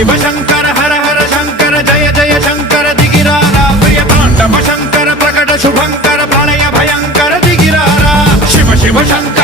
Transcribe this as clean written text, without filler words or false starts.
शिव शंकर हर हर शंकर जय जय शंकर दिगिरारा प्रिय तांडव शंकर प्रकट शुभंकर प्रलय भयंकर दिगिरारा शिव शिव शंकर